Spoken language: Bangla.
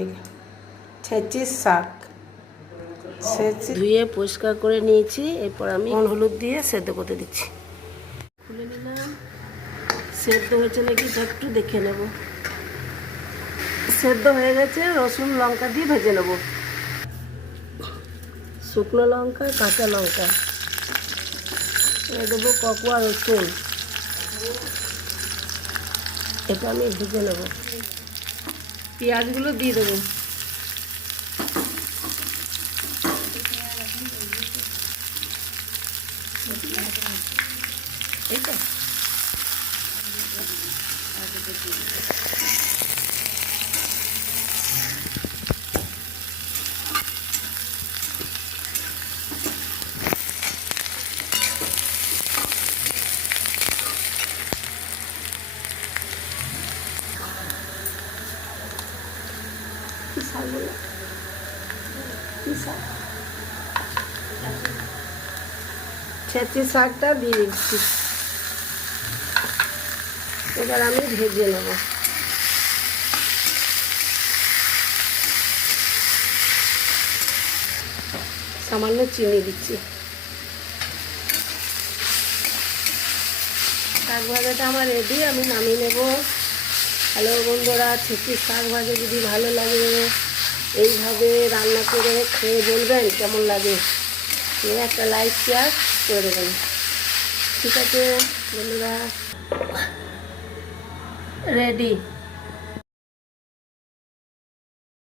এই ছেঁচির শাক ধুয়ে পরিষ্কার করে নিয়েছি এরপর আমি হলুদ দিয়ে সেদ্ধ করতে দিচ্ছি। খুলে নিলাম। সেদ্ধ হয়েছে নাকি একটু দেখে নেব। সেদ্ধ হয়ে গেছে রসুন লঙ্কা দিয়ে ভেজে নেব। শুকনো লঙ্কা কাঁচা লঙ্কা। দেবো ককুয়া রসুন। এটা আমি ভেজে নেব। পেঁয়াজগুলো দিয়ে দেবো। এই তো। কি শাক বলে? শাক ছেঁচি শাকটা দিয়ে দিচ্ছি। এবার আমি ভেজে নেব। সামান্য চিনি দিচ্ছি। শাক ভাজাটা আমার রেডি আমি নামিয়ে নেব। হ্যালো বন্ধুরা ছেঁচি শাক ভাজা যদি ভালো লাগে, এইভাবে রান্না করে খেয়ে বলবেন কেমন লাগে। একটা লাইক শেয়ার করে দেবেন। ঠিক আছে বন্ধুরা। রেডি